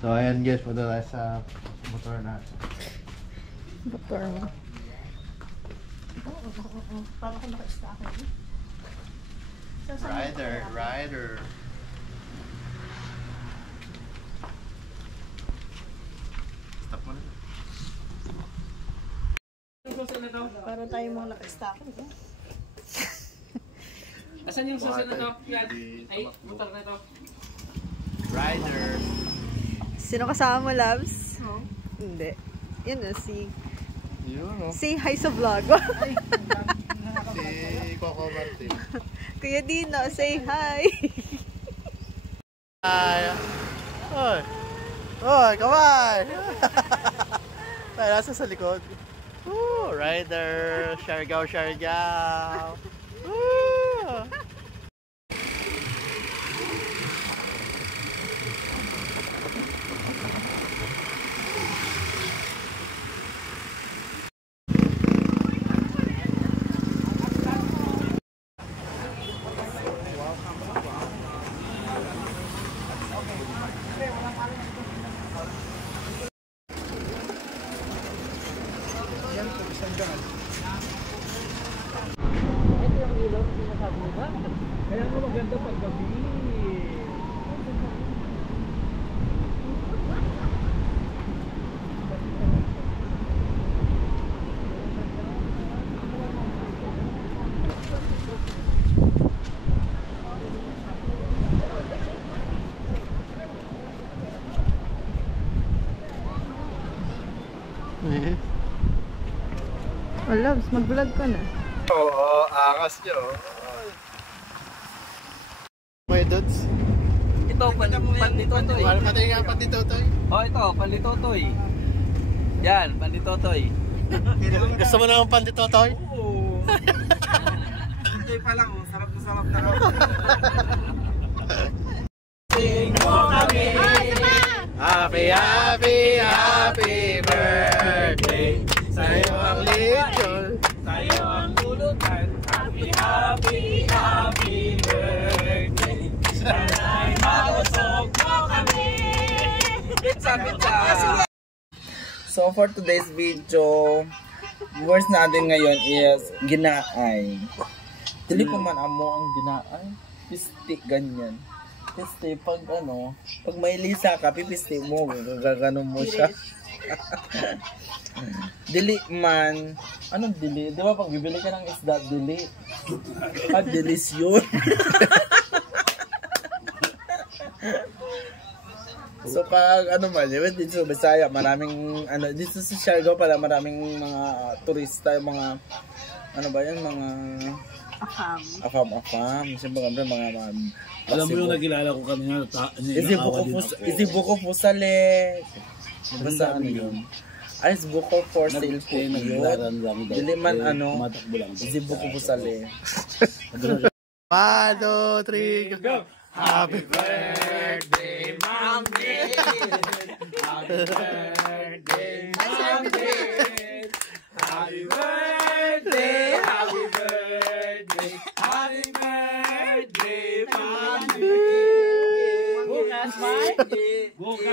So ayan guys, punta tayo sa motor natin. Motor mo. Para ko naka-stack ako. Rider. Stop mo na. Para tayo mga naka-stack ako. Asan yung susunod na yan? Ay, motor na ito. Rider. Sino kasama mo, Labs? Oh. Hindi. Yun na, say hi sa vlog. Si Coco Martin. Kuya Dino, say hi. Hi. Hoy. Hoy, kamay. Tayo nasa sa likod. Woo, rider. Siargao. Woo. Ito yung ilaw na sinasabi mo ba? Kaya nga maganda pag gabi. Oh, Labs, mag-vlog ka na. Oo, angas nyo. May dudes. Ito, panditotoy. Pati nga panditotoy. Oh, ito, panditotoy. Yan, panditotoy. Gusto mo na ng panditotoy? Oo. Enjoy pa lang, sarap na ako. Happy birthday sa'yo ang lechon, Tayo ang pulutan. Happy birthday. Sana'y mabusog mo kami. Pizza. So for today's video, words natin ngayon is ginaay. Dili ko man amo ang ginaay. Pisti ganyan. Pisti pag pag may lisa ka, pipisti mo, gagano mo siya. Dili man, anong dili? Di ba pag bibili ka ng isda, dili? Dilis yun. So pag man, dito sa Bisaya, maraming dito sa Siargao pala maraming mga turista, mga mga afam. Siyempre mga alam mo yung nakilala ko kanina, Isibuko Pusale. Basta yun? Isibuko for sale po yun. Dili man Isibuko Pusale. 1, 2, 3, go! Happy birthday, Mommy! Happy birthday, Mommy! Happy birthday, happy birthday, happy birthday, Mommy! Bukas,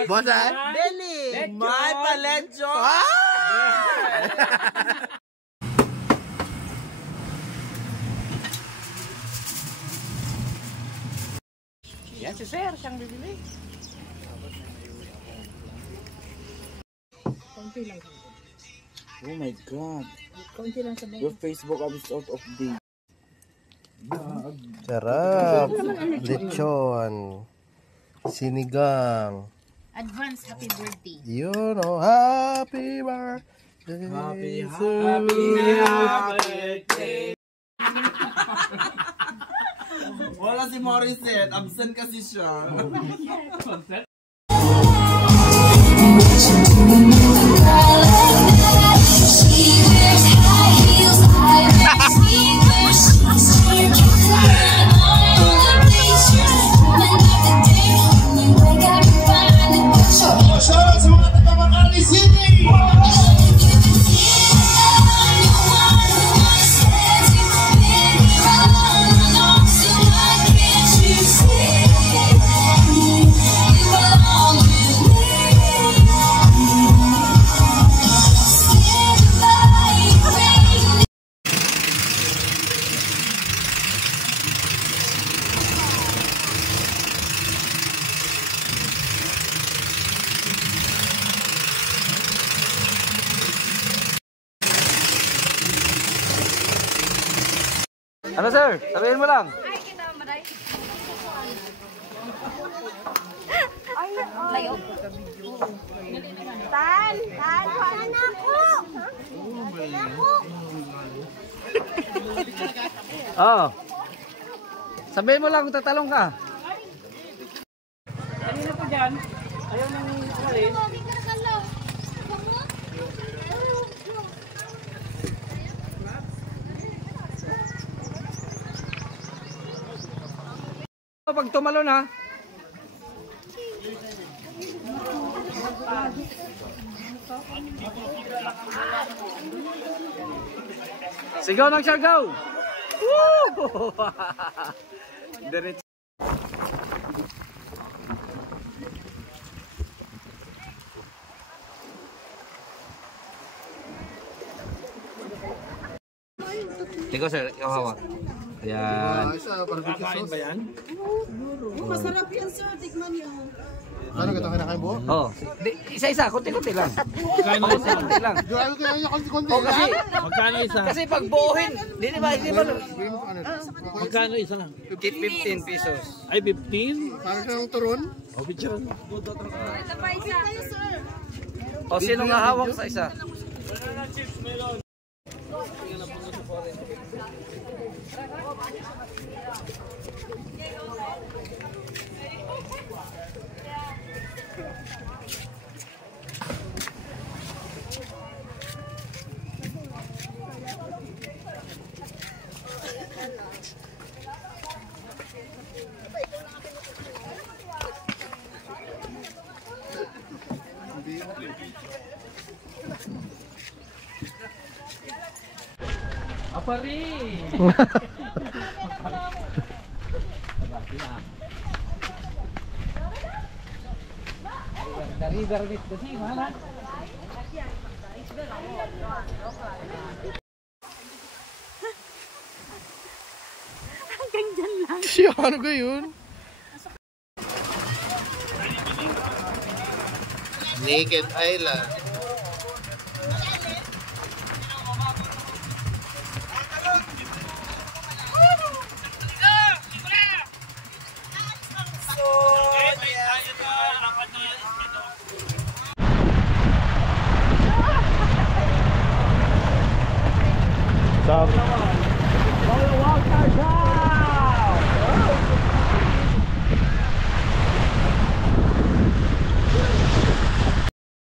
Bukas? Dili! May palecho! Yan si Sir, siyang bibili. Konti lang. Oh my God! Konti lang sa Your Facebook is out of date. Sarap! Lechon! Sinigang! Advance happy birthday. Yun o! Happy birthday! Happy birthday! Wala si Morissette, absent kasi siya. You belong with me. Ano sir? Sabihin mo lang. Layo. Tan ako. Oo. Sabihin mo lang kung tatalong ka. Pag tumalon ha. Sigaw ng sigaw. Woo! Diretso. Ikaw sir, ikaw hawak. Ayan. Kakain ba yan? Masarap yan, sir. Tikman niyo. Ano ka ito kinakain buo? Oh, isa-isa, konti-konti lang. Konti-konti lang. Ayaw ko kaya konti-konti. Oh, kasi Magkano isa? kasi pag buuhin, hindi ba Magkano isa? 15 pesos. Ay, 15? Parang siyang turon. O, picture. O sino nga hawak sa isa? Apari! Dari garmit kasi mana? Hanggang dyan lang. Siya, ano ko yun? Naked Island.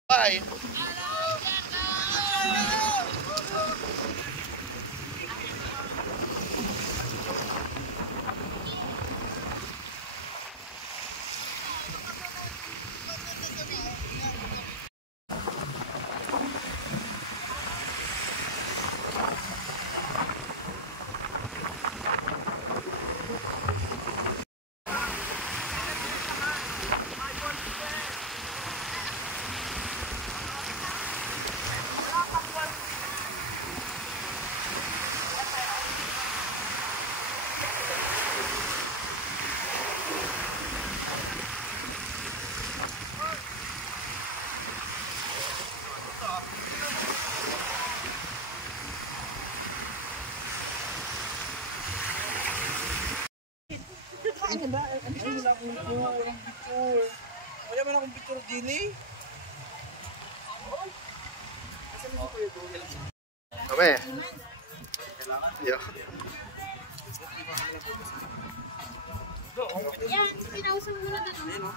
Bye. Wala man akong picture din eh. Kami. Yo. Yan, pinausap mo na doon.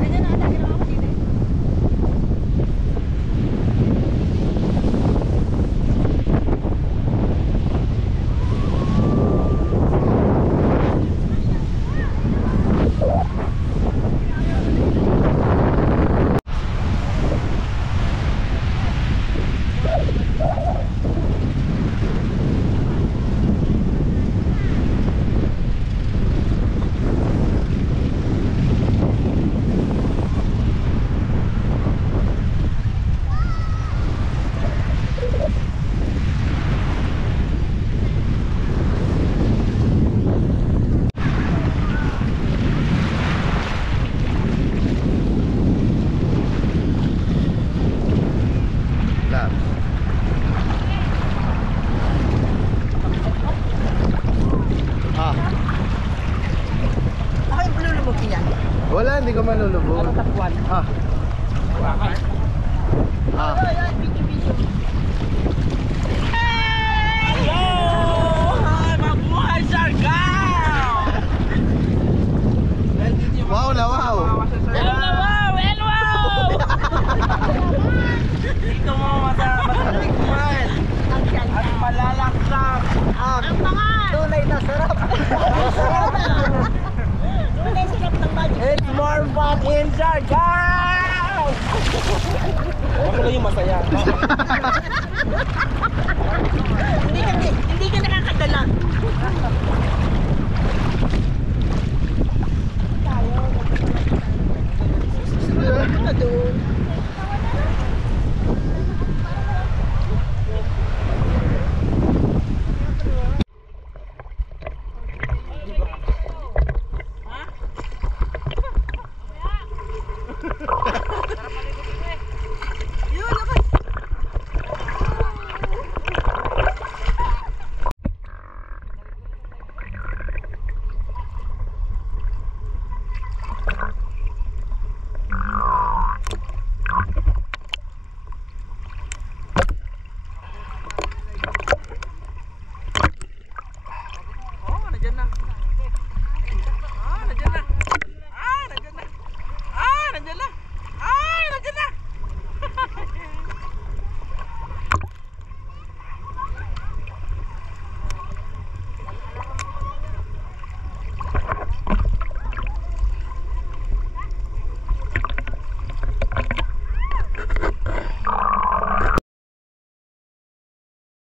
Ganyan na, lagi na ako dito. ka malulubog. Ano takwan? Ah. Ah. Mabuhay Siargao! Wow na wow! Dito mo matikman at malalaksak ang tunay na sarap. Tunay sarap ng magic. It's more fun in Siargao! Ako lang yung masaya. Hindi kami.